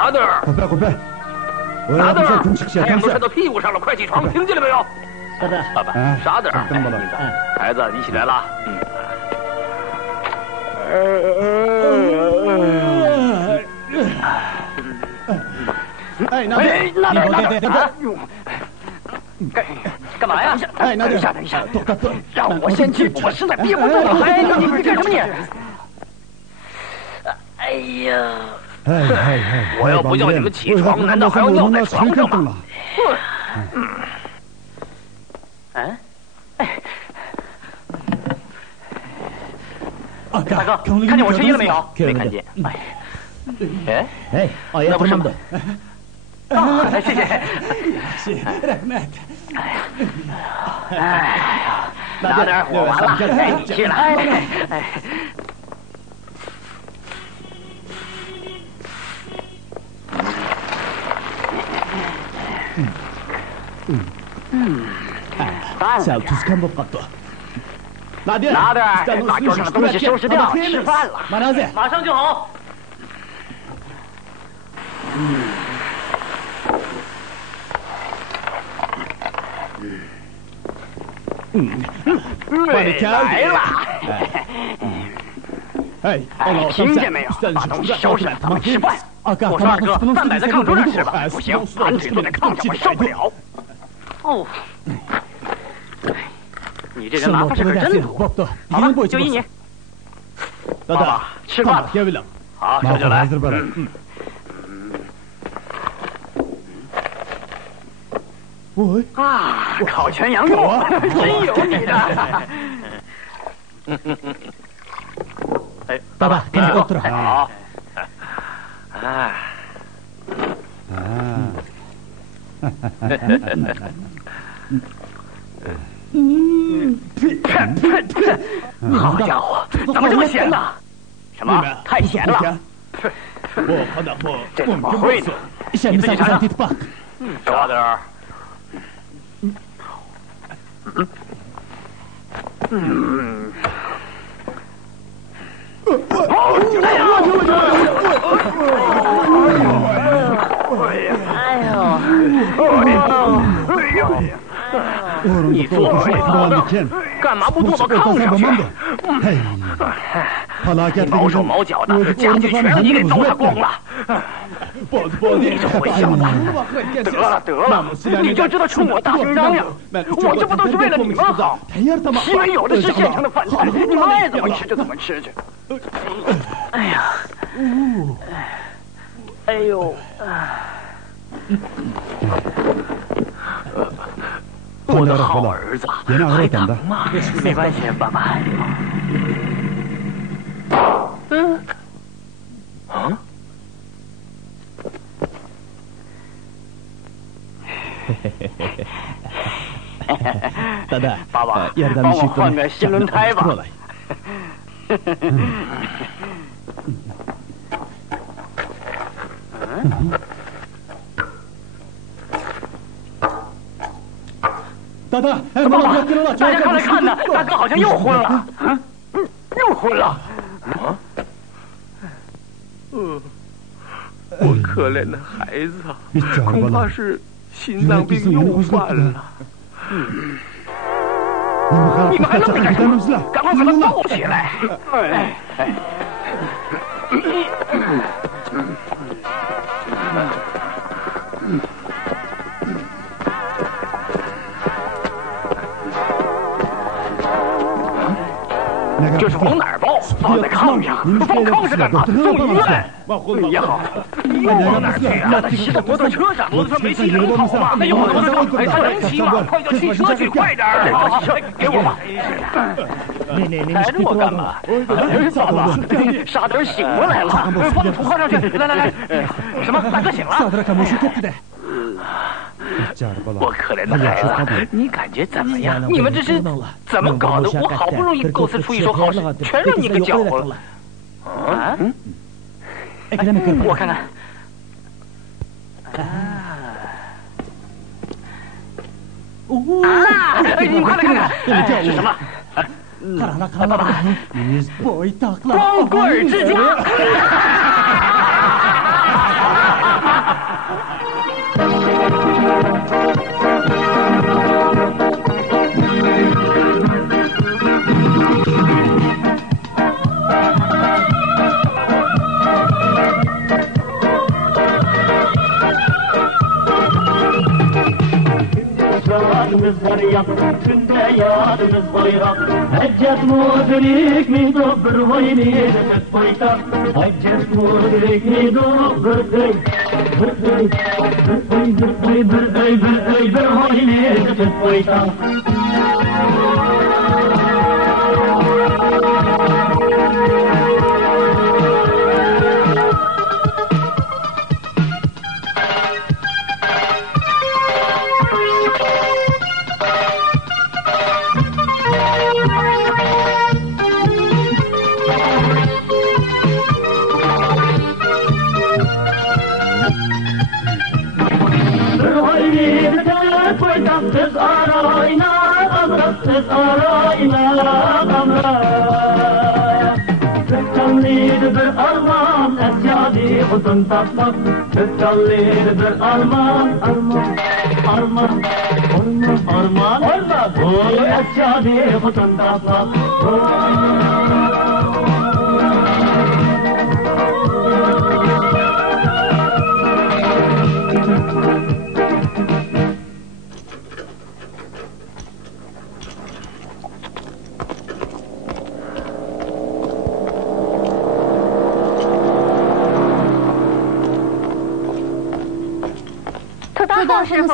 拿点儿。快快！拿点儿！太阳都晒到屁股上了，快起床！听见了没有？爸爸，傻点儿！孩子，你起来了。哎，拿点！干嘛呀？哎，等一下，让我先去，我实在憋不住了。哎，你干什么你？哎呀！我要不叫你们起床，难道还要尿在床上吗？大哥，看见我衬衣了没有？没看见。哎，那不是吗？谢谢。拿点火完了，该你去了。小兔子看不饱多。拿点，把桌上的东西收拾掉，吃饭了。马上就好。来了。哎，听见没有？把东西收拾了，咱们吃饭。我说二哥，饭摆在炕桌上吃吧。不行，盘腿坐在炕上，我受不了。哦。你这人麻烦事可真多。好吧，就依你。爸爸，吃饭了。好，这就来。烤全羊肉，真有你的。哎，爸爸，给你够了。好。好家伙，怎么这么咸呢？什么？太咸了！这怎么会呢？你自己尝尝。少点儿。你做不好的，干嘛不坐到炕上去？毛手毛脚的，家具全让你给糟蹋光了。你这混小子！得了，你就知道冲我大声嚷嚷，我这不都是为了你们好？因为有的是现成的饭菜，你们爱怎么吃就怎么吃去。哎呀，哎呦，我的好儿子，还疼吗？没关系，爸爸。爸爸，帮我换个新轮胎吧。大哥，爸爸，大家快来看呐！大哥好像又昏了，又昏了。我可怜的孩子啊，恐怕是心脏病又犯了。你们还愣着干什么？赶快把他抱起来！这是往哪儿抱？放在炕上？放炕上干嘛？送医院也好。医院往哪儿去啊？让他骑在摩托车上，摩托车没骑能跑吗？那有摩托车，他能骑吗？快叫汽车去，快点儿！好，给我吧。抬着我干嘛？爸爸，沙德醒过来了，放土炕上去。来，什么？大哥醒了？我可怜的孩子，你感觉怎么样？你们这是怎么搞的？我好不容易构思出一手好事，全让你给搅和了。啊？我看看。你们快来看看，是什么？爸爸，光棍之家。مزهرية كنت يا مزغيرة هجت مدرك مدبر ويني تطيطة هجت مدرك مدبر ويني تطيطة Kutun tatlak, tüttallir bir arman, arman, arman, arman, arman, arman. Oy escadi kutun tatlak.大师傅，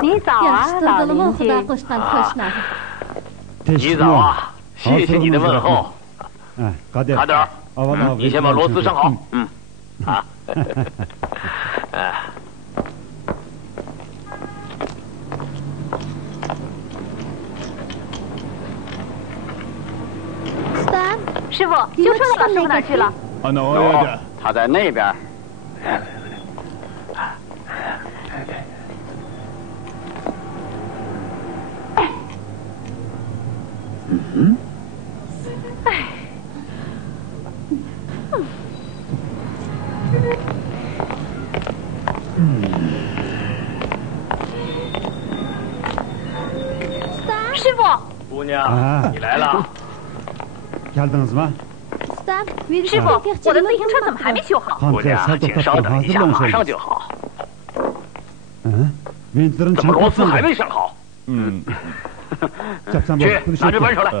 你早啊，老邻居。你早啊，谢谢你的问候。卡德尔，你先把螺丝上好。啊。师傅，修车的老师傅哪去了？他在那边。师傅，姑娘，你来了。师傅，我的自行车怎么还没修好？姑娘，请稍等一下，马上就好。怎么螺丝还没上好？去，拿这扳手来。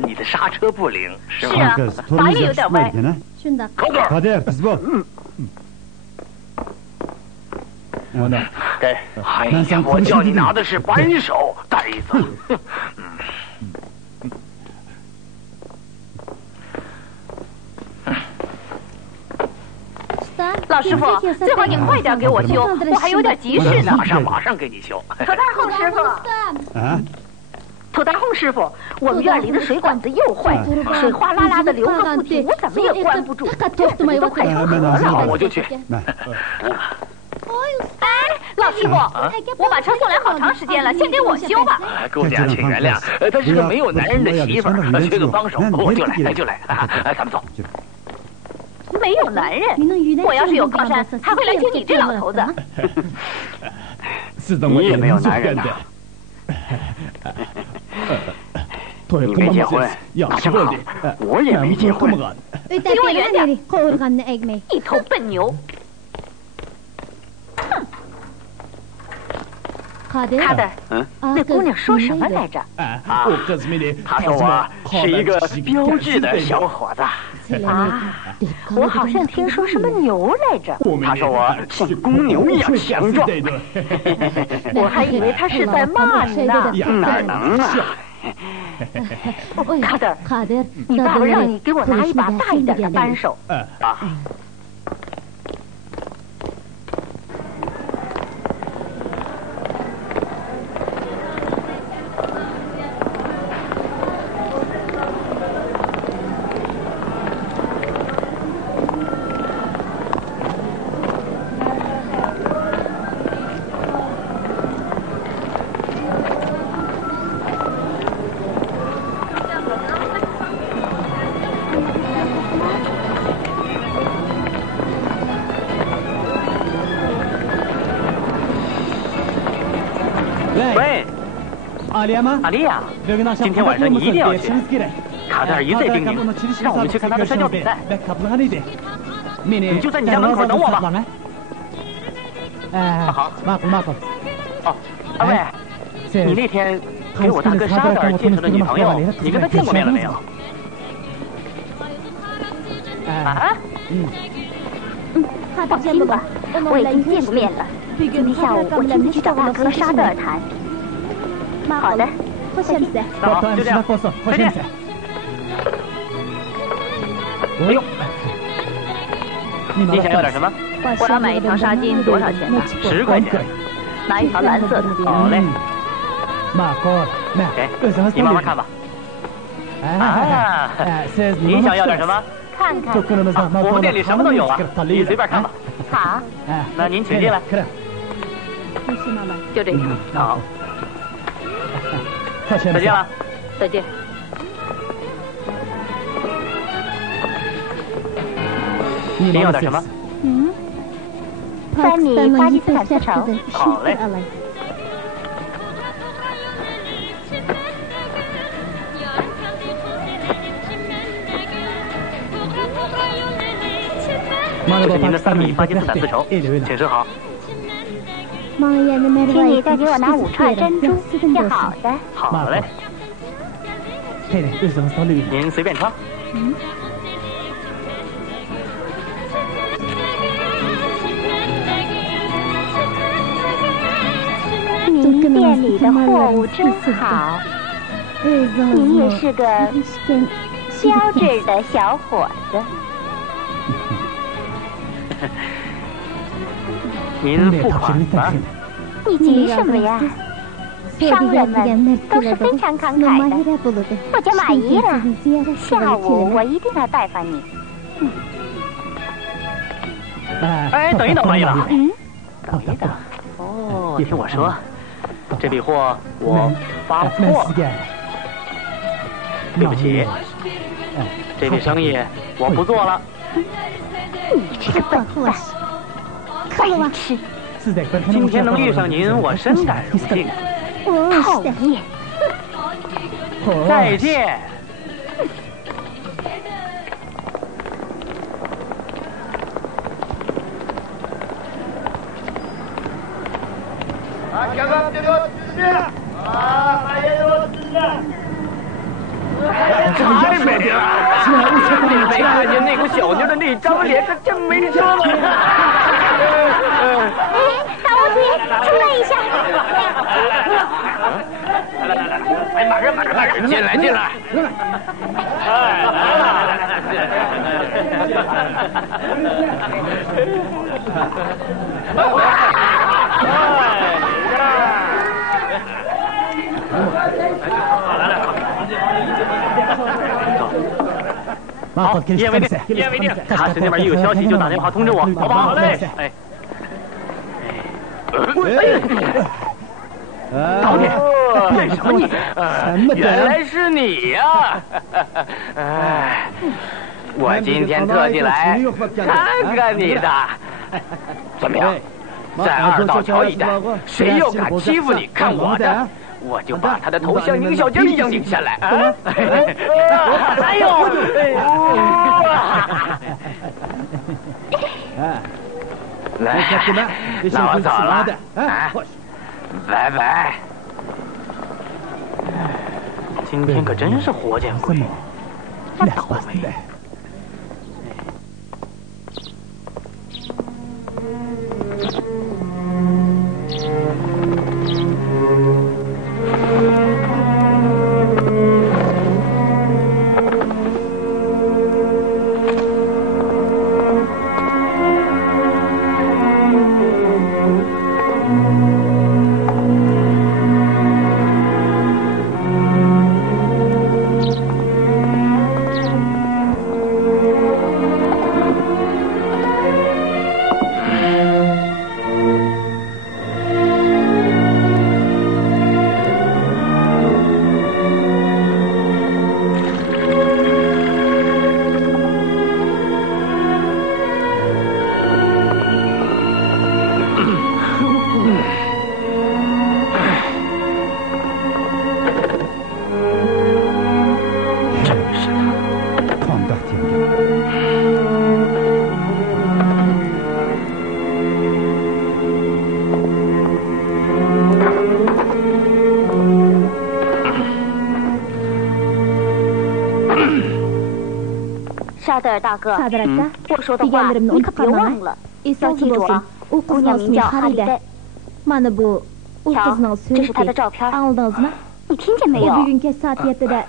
你的刹车不灵，是吗？是啊，把也有点歪。口口。给，哎呀，我叫你拿的是扳手，呆子。老师傅，最好你快点给我修，我还有点急事呢。马上给你修。土大红师傅，土大红师傅，我们院里的水管子又坏，水哗啦啦的流个不停，我怎么也关不住，院子里都快成河了。我就去。哎，老师傅，我把车送来好长时间了，先给我修吧。姑娘，请原谅，她是个没有男人的媳妇儿，缺个帮手，我就来。咱们走。没有男人，我要是有靠山，还会来听你这老头子。你也没有男人呐。你没结婚，那正好，我也没结婚。离我远点！一头笨牛。卡德，那姑娘说什么来着？她说我是一个标致的小伙子。我好像听说什么牛来着。她说我像公牛一样强壮。我还以为她是在骂你呢。哪能啊！卡德，你爸爸让你给我拿一把大一点的扳手。阿丽亚，今天晚上你一定要去。卡德尔一再叮咛，让我们去看他的摔跤比赛。你就在你家门口等我吧。好。哦，二位，你那天给我大哥沙德尔介绍的女朋友，你跟他见过面了没有？啊？放心吧，我已经见过面了。今天下午我亲自去找大哥沙德尔谈。好的，那好，就这样，再见。哎呦，你想要点什么？我要买一条纱巾，多少钱呢？10块钱。拿一条蓝色的。好嘞。给，你慢慢看吧。啊，你想要点什么？看看。我们店里什么都有啊，你随便看吧。好。那您请进来。就这条。好。再见了。再见。您要点什么？3米巴基斯坦丝绸。好嘞。这是您的3米巴基斯坦丝绸，请收好。请你再给我拿5串珍珠，是好的。好嘞。您随便挑。您店里的货物真好，您也是个标致的小伙子。您付款吧。你急什么呀？商人们都是非常慷慨的。我叫马伊了，下午我一定要拜访你。哎，等一等，马伊了。等一等。哦，听我说，这笔货我发错了，对不起，这笔生意我不做了。你这个笨货，白痴！今天能遇上您，我深感荣幸。讨厌！再见。哪里没地儿？没看见那个小妞的那张脸，可真没辙了。打我姐，出来一下！来，马人，进来！好，一言为定。他是那边一有消息就打电话通知我，好不好？好嘞。哎。导演，干什么你？原来是你呀！哎，我今天特地来看看你的。怎么样？在2道桥一带，谁要敢欺负你，看我的！我就把他的头像拧小鸡一样拧下来。哎呦！来，那我走了。拜拜。今天可真是活见鬼，倒霉。尔大哥，我说的话你可别忘了，要记住啊。姑娘名叫哈里黛。瞧，这是她的照片。你听见没有？今天下午7点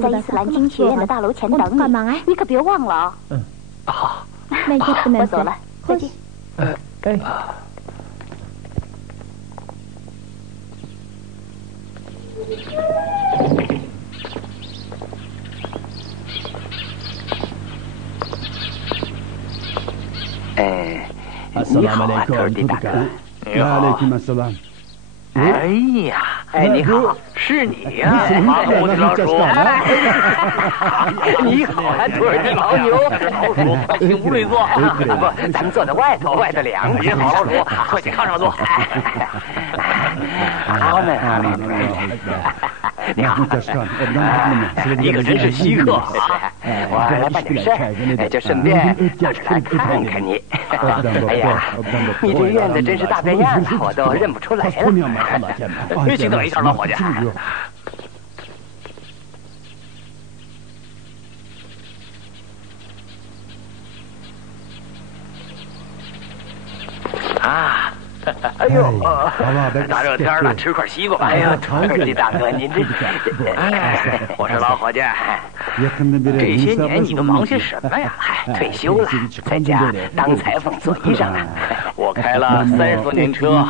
在伊斯兰经学院的大楼前等你，你可别忘了啊。好，我走了，再见。你好啊，托尔蒂大哥。你好。哎呀，你好，是你呀，马胡子老鼠。你好啊，托尔蒂牦牛。老鼠，快进屋里坐。不，咱们坐在外头，外头凉。你好，老鼠，快去炕上坐。阿门，阿门。你好，你可真是稀客啊！我来办点事儿，就顺便到这来看看你。哎呀，你这院子真是大变样了，我都认不出来了。请等一下，老伙计。啊！哎呦，大热天了，吃块西瓜吧。哎呦，托尔蒂大哥，您这……我说老伙计，这些年你都忙些什么呀？退休了，在家当裁缝做衣裳了。我开了30多年车，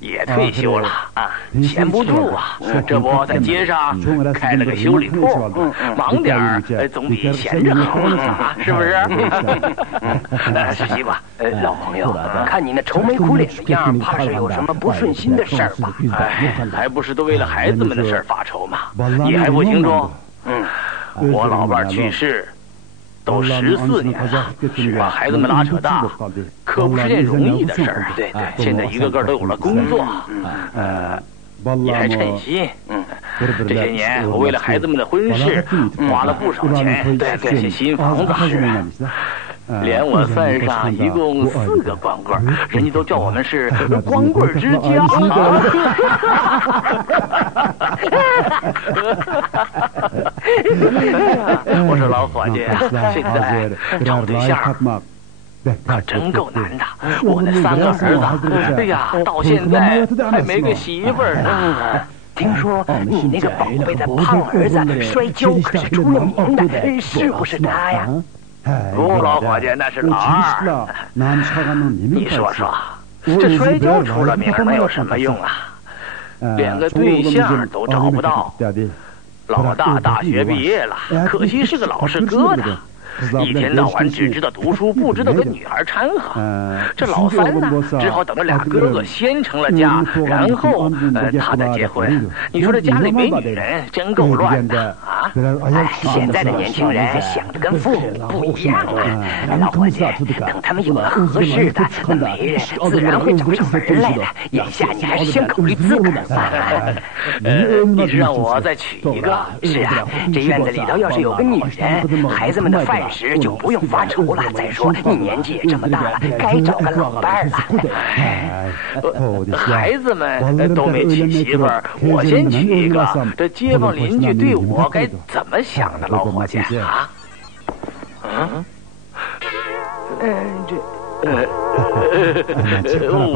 也退休了啊，闲不住啊。这不在街上开了个修理铺，忙点儿总比闲着好啊，是不是？是西瓜，老朋友，看你那愁眉苦脸的样，怕是有什么不顺心的事儿吧？哎，还不是都为了孩子们的事儿发愁吗？你还不清楚？我老伴去世都14年了，把孩子们拉扯大，可不是件容易的事儿。对，现在一个个都有了工作，你还趁心。这些年我为了孩子们的婚事花了不少钱，对，新房子是。连我算上，一共4个光棍，人家都叫我们是光棍之家啊！我说老伙计，现在找对象可真够难的。我那3个儿子，哎呀，到现在还没个媳妇儿呢。听说你那个宝贝的胖儿子摔跤可是出了名的，是不是他呀？不，老伙计，那是老二。你说说，这摔跤出了名能有什么用啊？连个对象都找不到。老大大学毕业了，可惜是个老实疙瘩，一天到晚只知道读书，不知道跟女孩掺和。这老三呢，只好等着俩哥哥先成了家，然后他再结婚。你说这家里没女人，真够乱的啊！现在的年轻人想的跟父母不一样啊！老伙计，等他们有了合适的，那媒人自然会找上门来的。眼下你还是先考虑自个儿吧。你是让我再娶一个？是啊，这院子里头要是有个女人，孩子们的饭食就不用发愁了。再说你年纪也这么大了，该找个老伴了。孩子们都没娶媳妇儿，我先娶一个，这街坊邻居对我该怎么想的，老伙计啊？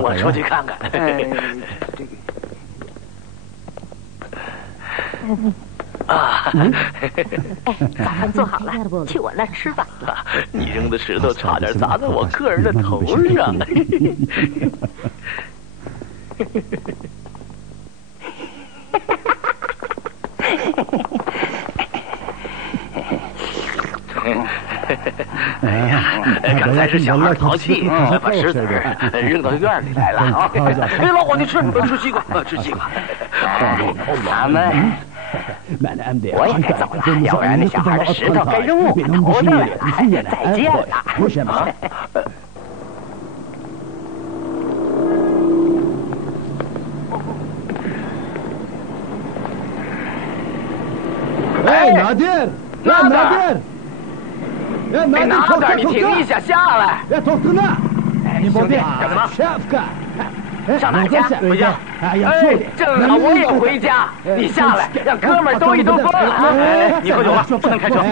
我出去看看。早饭做好了，去我那儿吃吧。你扔的石头差点砸在我个人的头上。哎呀，刚才是小孩淘气，把石子扔到院里来了啊！哎，老伙计，吃西瓜，吃西瓜。咱们。我也该走了，要不然那小孩的石头该扔我头上来了。再见了。哎，拿点，拿点，拿点，你停一下，下来。哎，走呢。兄弟，干什么？上哪儿去？回家。哎，正好我也回家。你下来，让哥们兜一兜风啊！你喝酒了，不能开车，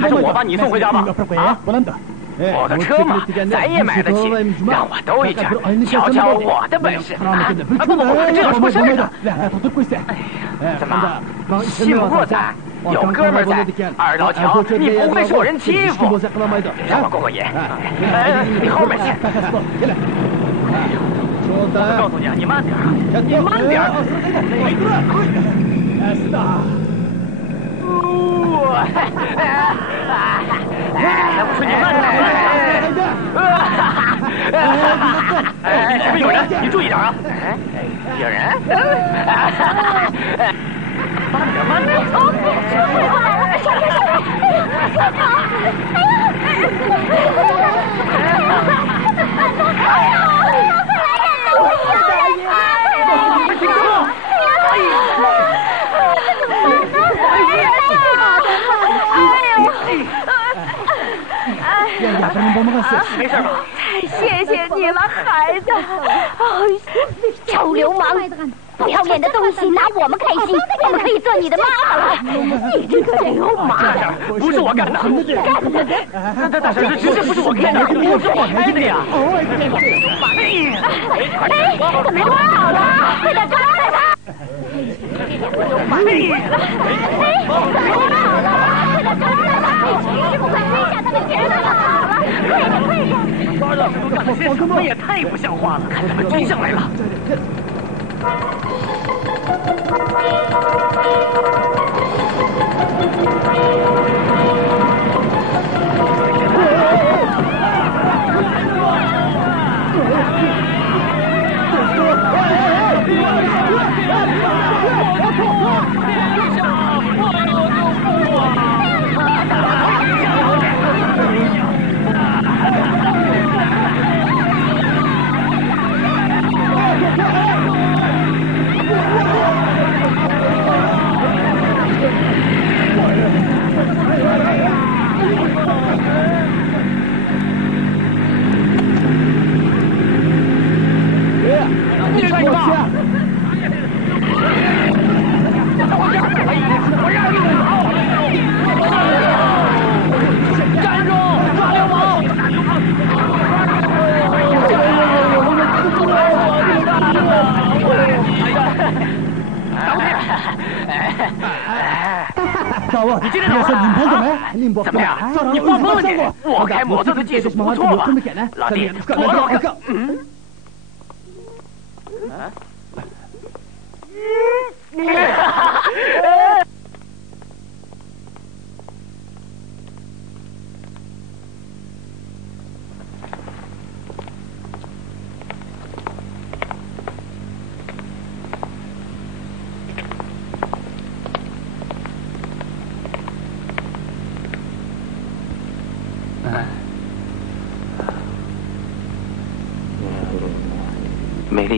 还是我把你送回家吧。啊，我的车嘛，咱也买得起，让我兜一圈，瞧瞧我的本事。不，这有什么事儿呢？怎么信不过咱？有哥们在，二老乔，你不会受人欺负，让我过过瘾。你后面去。我告诉你啊，你慢点，你慢点。我说你慢点。前面有人，你注意点啊！有人？慢点！车回过来了，上！哎呀，小跑！哎呀！没事吧？太谢谢你了，孩子！臭流氓！不要脸的东西，拿我们开心，我们可以做你的妈妈了。你这个流氓！不是我干的，大婶，这不是我干的，我是我开的呀！怎么抓好了？快点抓来他！流氓！怎么抓好了？快点抓来他！师傅，快追一下他们，别让他跑了！快点！抓老师都干了些什么？也太不像话了！看他们追上来了。你今天怎么了？怎么样？你发疯了你？我开摩托的技术不错吧？老弟，我可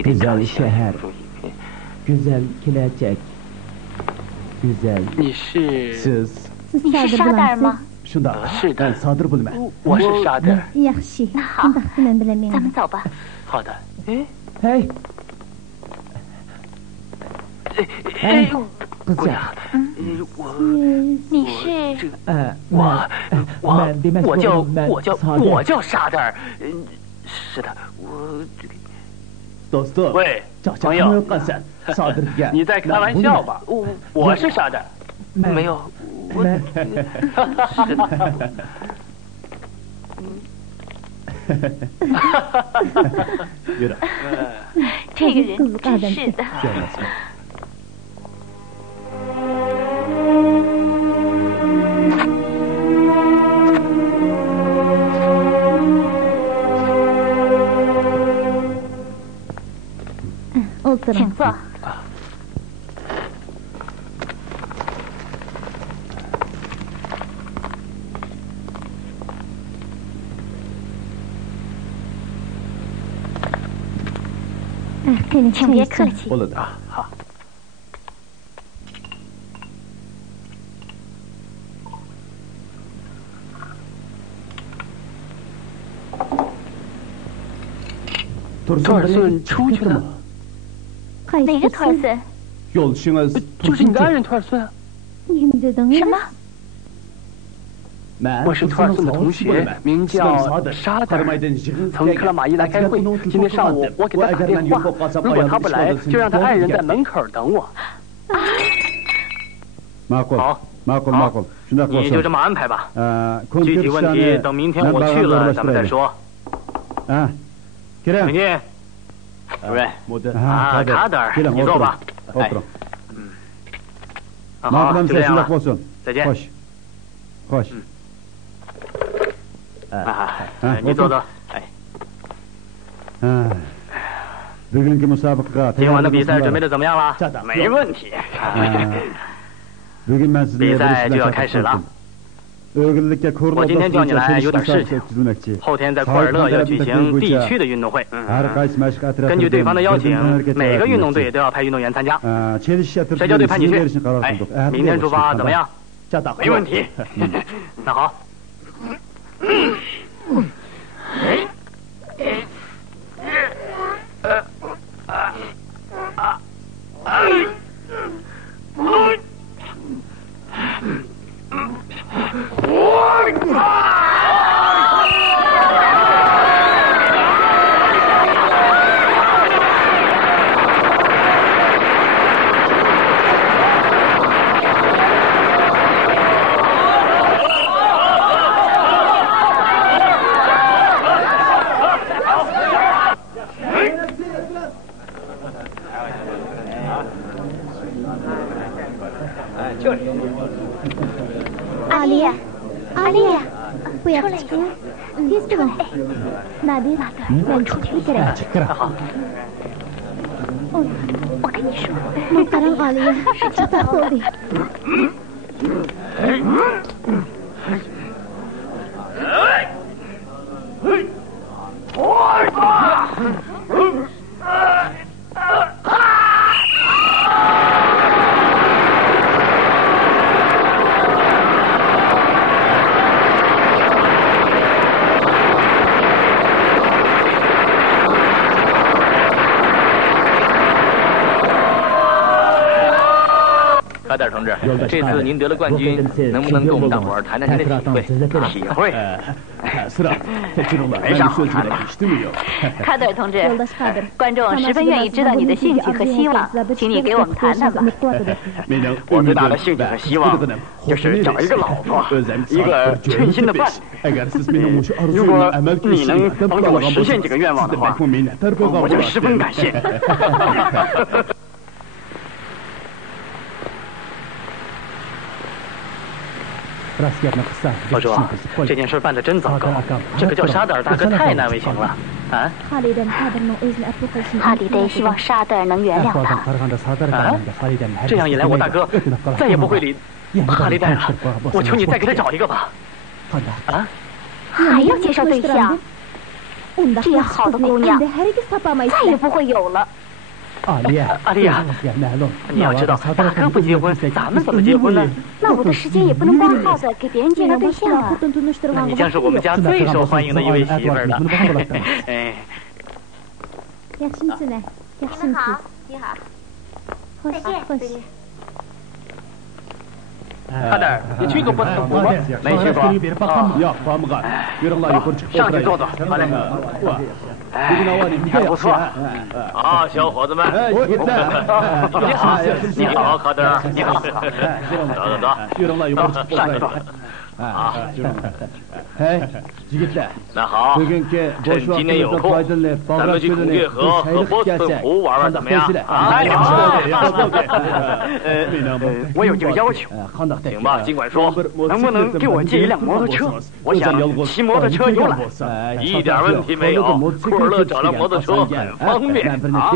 ……Güzel şehir, güzel gelecek, güzel. 你是？你是沙袋吗？是的，是的，Sadır bulma. 我是沙袋。那好，咱们走吧。好的。Hey. Hey. 姑娘，你是？我叫沙袋。是的，我。Dostum. 喂，朋友，你在开玩笑吧？我是沙袋，没有，我是的。有点。这个人真是的。请坐。请别客气。好。托尔森出去了吗？哪个托尔森？就是你的爱人托尔森。什么？我是托尔森的同学，名叫沙德尔，从克拉玛依来开会。今天上午我给他打电话，如果他不来，就让他爱人在门口等我。好，你就这么安排吧。具体问题等明天我去了咱们再说。请进，主任。卡德尔，你坐吧。好，就这样了，再见。你坐坐。今晚的比赛准备的怎么样了？没问题。比赛就要开始了。我今天叫你来有点事情，后天在库尔勒要举行地区的运动会。根据对方的邀请，每个运动队都要派运动员参加。摔跤队派你去。明天出发怎么样？没问题。那好。好。我跟你说，是真的后力。卡德尔同志，这次您得了冠军，能不能跟我们大伙儿谈谈您的体会？体会？没啥好谈的。卡德尔同志，观众十分愿意知道你的兴趣和希望，请你给我们谈谈吧。我最大的兴趣和希望就是找一个老婆，一个称心的伴。如果你能帮助我实现这个愿望的话，我就十分感谢。我说，这件事办得真糟糕，这个叫沙德尔大哥太难为情了啊！哈里德希望沙德尔能原谅他。这样一来，我大哥再也不会理哈里德了。我求你再给他找一个吧。还要介绍对象？这样好的姑娘再也不会有了。阿丽亚，你要知道，大哥不结婚，咱们怎么结婚呢？那我的时间也不能光耗在给别人介绍对象啊。那你将是我们家最受欢迎的一位媳妇了。哎，你好，你好，再见。卡德尔，你去过波特湖吗？没去过。上去坐坐。好嘞。不错。好，小伙子们。你好，你好，卡德尔，你好。走，上去坐。啊，那好，趁今天有空，咱们去孔雀河和波斯顿湖玩玩怎么样？啊，好。我有一个要求，请吧，尽管说，能不能给我借一辆摩托车？我想骑摩托车游览，一点问题没有。库尔勒找辆摩托车很方便啊。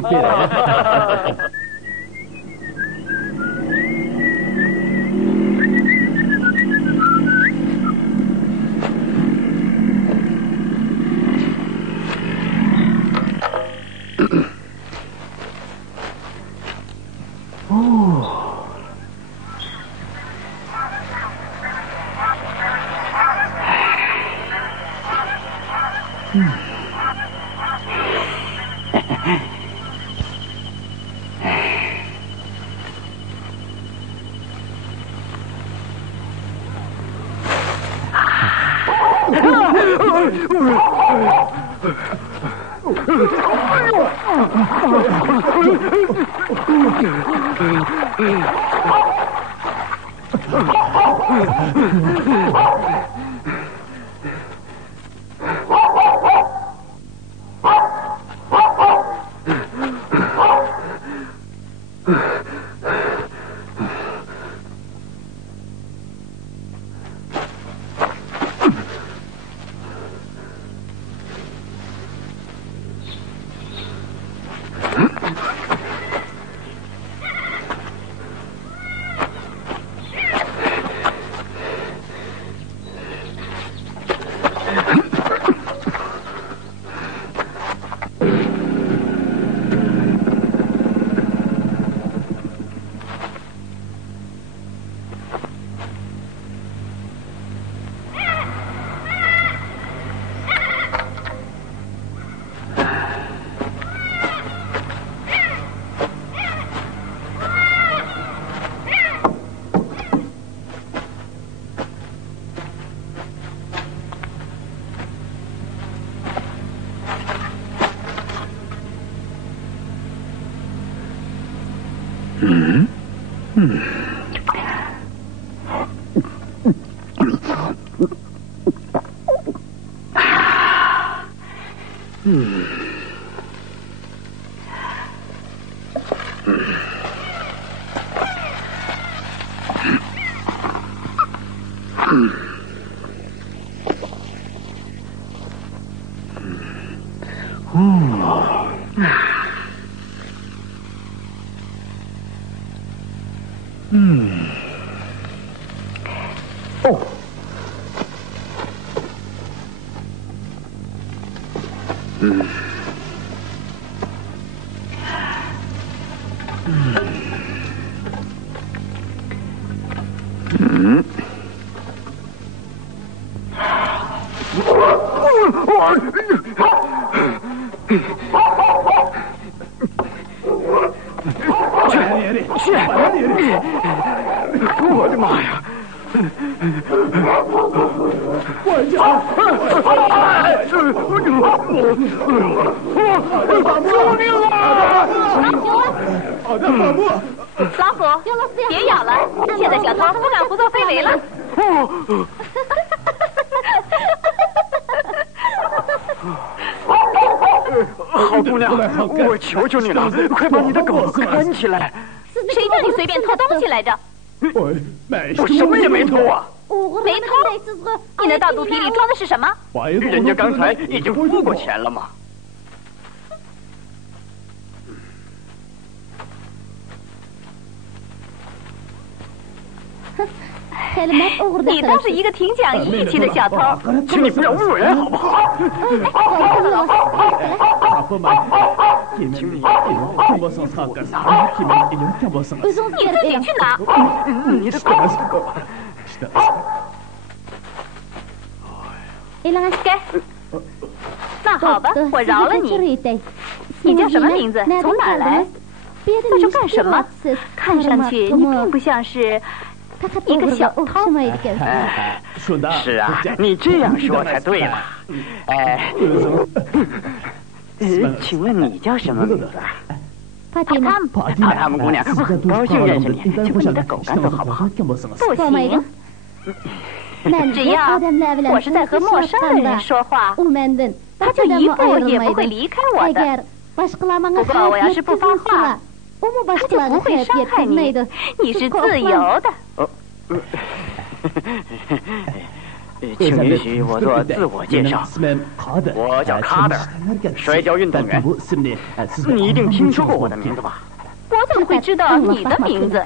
我的妈呀！救命啊！老虎，别咬了，现在小偷不敢胡作非为了。好姑娘，我求求你了，快把你的狗看起来！谁叫你随便偷东西来着？我什么也没偷啊！没偷？你那大肚皮里装的是什么？人家刚才已经付过钱了嘛。你倒是一个挺讲义气的小偷，请你不要侮辱人好不好？请你自己去拿。你的狗。给。那好吧，我饶了你。你叫什么名字？从哪儿来？到这干什么？看上去你并不像是一个小偷。是啊，你这样说才对了。请问你叫什么名字啊？帕他们姑娘，我很高兴认识你。就把你的狗赶走好不好？不行。只要我是在和陌生的人说话，他就一步也不会离开我的。不过我要是不发话，他就不会伤害你。你是自由的。请允许我做自我介绍，我叫卡德，摔跤运动员。你一定听说过我的名字吧？我怎么会知道你的名字？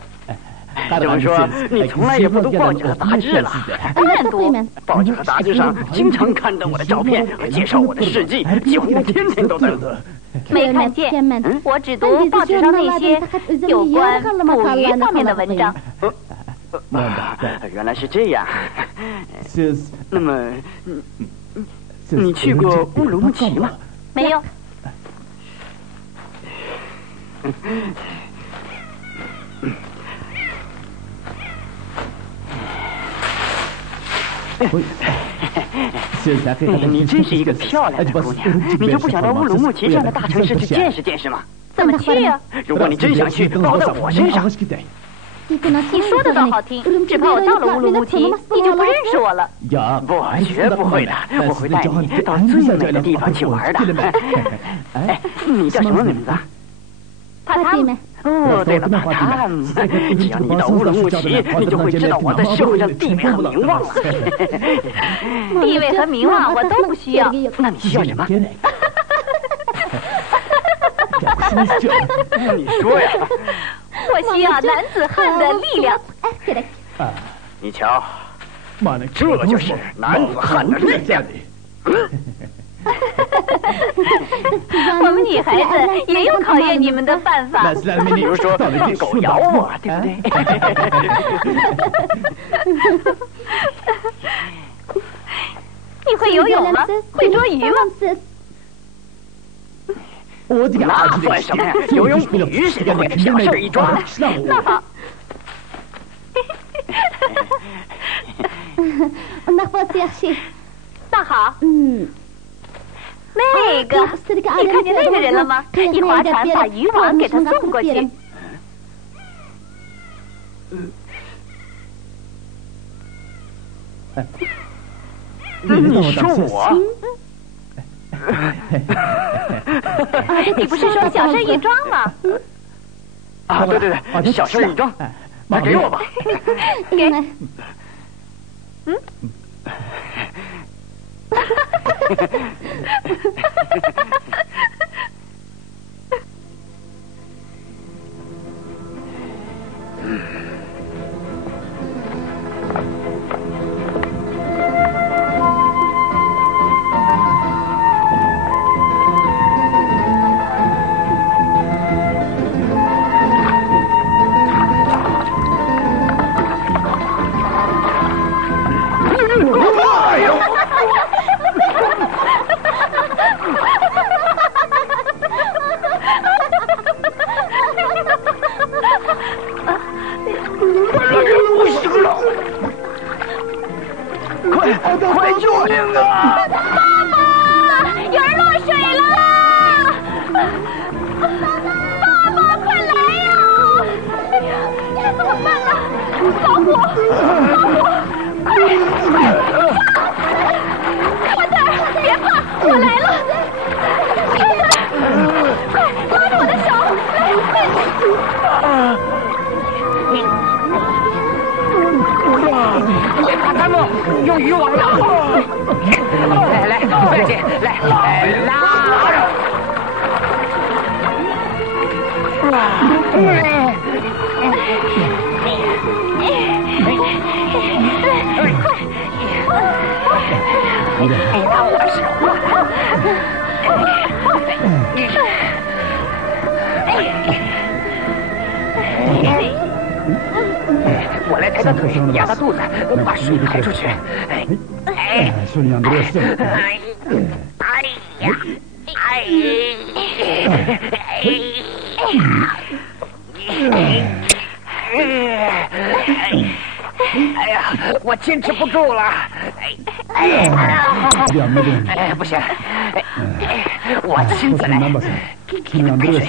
这么说，你从来也不读报纸和杂志了？当然读。报纸和杂志上经常刊登我的照片和介绍我的事迹，几乎天天都登。没看见，我只读报纸上那些有关捕鱼方面的文章。原来是这样。那么，你去过乌鲁木齐吗？没有。你真是一个漂亮的姑娘，你就不想到乌鲁木齐这样的大城市去见识见识吗？怎么去呀？如果你真想去，包在我身上。你说的倒好听，只怕我到了乌鲁木齐，你就不认识我了。不，绝不会的，我会带你到最美的地方去玩的。哎，你叫什么名字啊？帕塔姆。哦，对了，帕塔姆。只要你到乌鲁木齐，你就会知道我在社会上地位和名望了。地位和名望我都不需要，那你需要什么？你说呀。我需要男子汉的力量。你瞧，这就是男子汉的力量。我们女孩子也有考验你们的办法，比如说让狗咬我，对不对？你会游泳吗？会捉鱼吗？那算什么呀？游泳比鱼谁会？小事一桩。那好。那好。那个，你看见那个人了吗？你划船把渔网给他送过去。你说我？你不是说小事一桩吗？啊，对，小事一桩，那给我吧。给。快救命啊！妈妈，有人落水了！爸爸，快来呀！哎呀，这怎么办呢？老虎，快！卡特，别怕，我来了！快拉着我的手，他们用渔网拉，来，快点，来拉！我来抬他腿，压他肚子，把水排出去。손이 안 들어갔어.哎呀，我坚持不住了。不行，我亲自来。손이 안 들어갔어.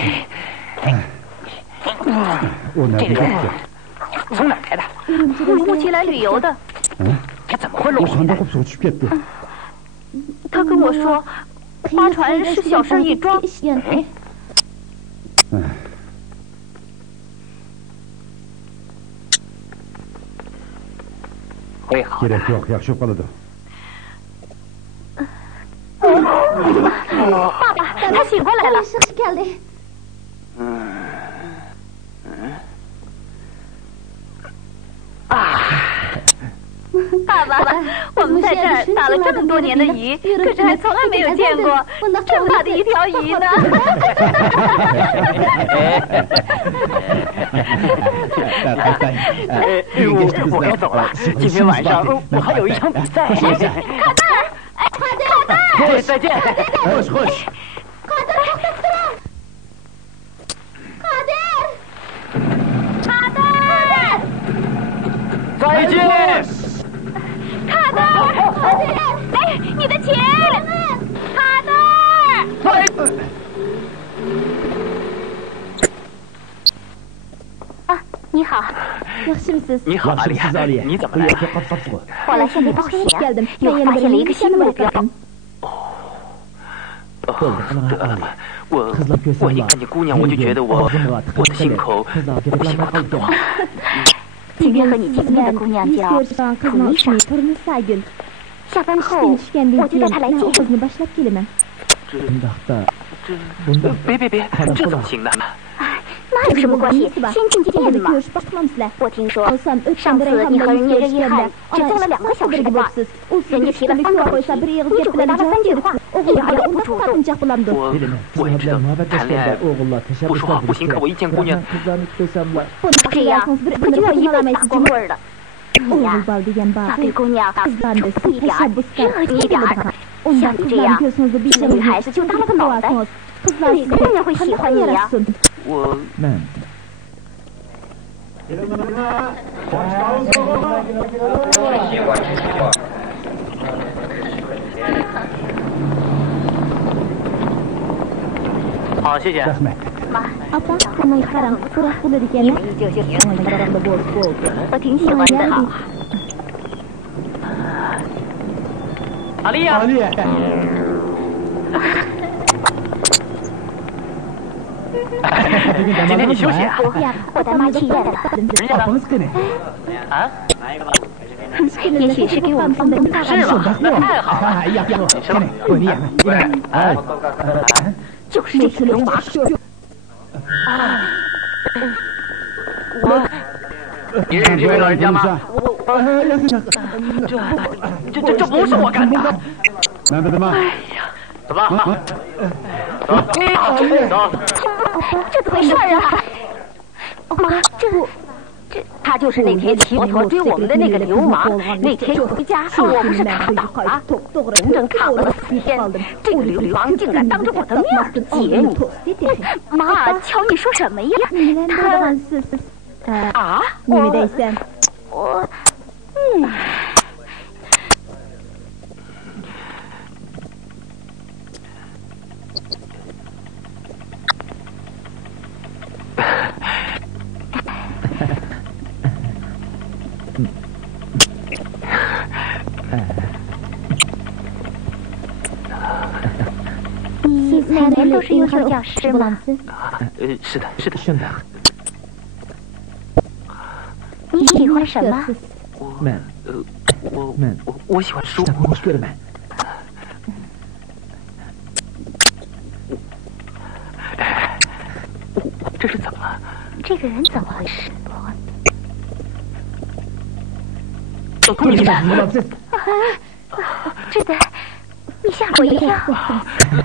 这个人从哪儿来的？乌鲁木齐来旅游的。他怎么会落水？他跟我说，划船是小事一桩。会好的。爸爸，他醒过来了。爸爸，我们在这儿打了这么多年的鱼，可是还从来没有见过这么大的一条鱼呢。我该走了，今天晚上我还有一场比赛。卡特，再见。再见。卡特！你的钱，卡德尔。啊，你好。你好，阿丽，你怎么来了？我来向你报喜啊，又发现了一个新目标。得了吧，我一看见姑娘，我就觉得我的心口不行了，疼得慌。今天和你见面的姑娘叫普妮莎。下班后我就带她来见你。别，这怎么行呢？那有什么关系？先见见嘛。我听说上次你和人聂热伊汉只讲了2个小时的话，人家提了3个问题，你只回答了3句话，一点也不主动。我也知道，谈恋爱不说话不行，可我一见姑娘，不能这样，不就我一辈子打光棍了？你呀，要对姑娘主动一点，热情一点。像你这样，一个女孩子就耷了个脑袋，哪个姑娘会喜欢你呀？我。好，谢谢。我挺喜欢的。阿丽呀！今天你休息啊？我带妈去医院了。人家呢？啊？也许是给我们放的大是吗？那太好了。你吃吧。就是这些流氓。你认识这位老人家吗？这不是我干的。哎呀，怎么？走。这怎么回事啊？妈，这他就是那天骑摩托追我们的那个流氓。那天一回家，我们是躺倒了，整整躺了4天。这个流氓竟然当着我的面解你！妈，瞧你说什么呀？他我你每年都是优秀教师吗？是的。你喜欢什么？我喜欢书。这是怎么了？这个人怎么回事？真的，你吓我一跳。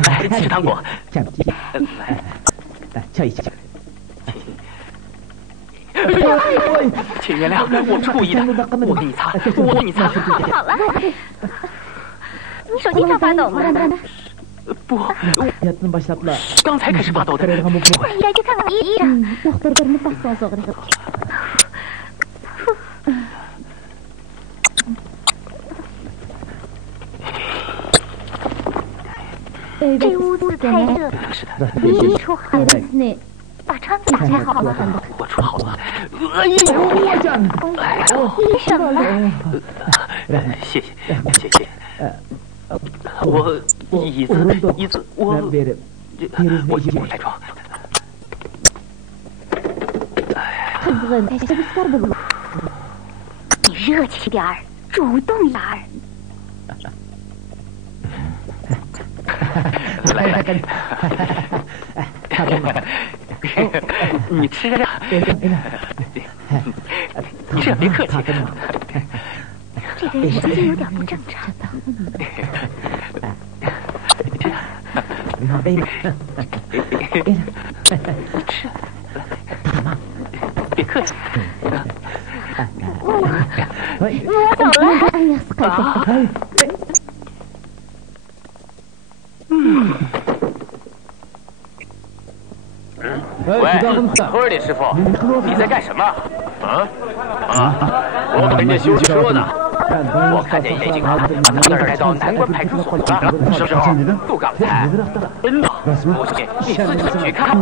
来，吃糖果。来，笑一笑。请原谅，我是故意的。我给你擦，我给你擦。好了，你手经常发抖吗？不，刚才开始发抖的。那应该去看看医生。这屋子太热，你一出汗了。把窗子打开好吗？我出好了。医生呢？谢谢。我椅子，我开窗。你热情点儿，主动点儿。来，你吃啊！这别客气。这个人神经有点不正常。吃，别客气。我走了。喂，托尔里师傅，你在干什么？我跟人家修车呢。我看见叶警察把他们带到南关派出所了，是不是？就刚才。真的？不信你自己去看。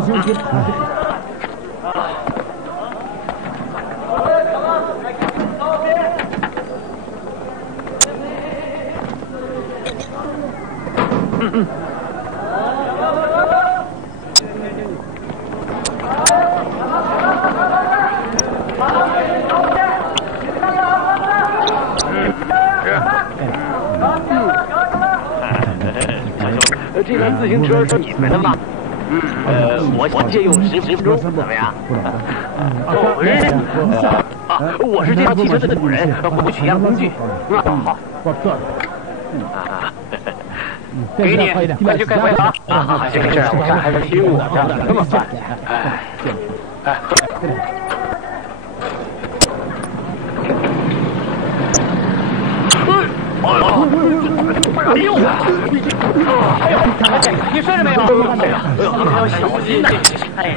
这辆自行车是你们的吗？我借用10分钟，怎么样？我是这辆汽车的主人，不取样工具。好。给你，快去开会吧。这个事儿我看还是听我的，这么办？哎呦！你睡了没有？哎呀，要小心呐！哎呀！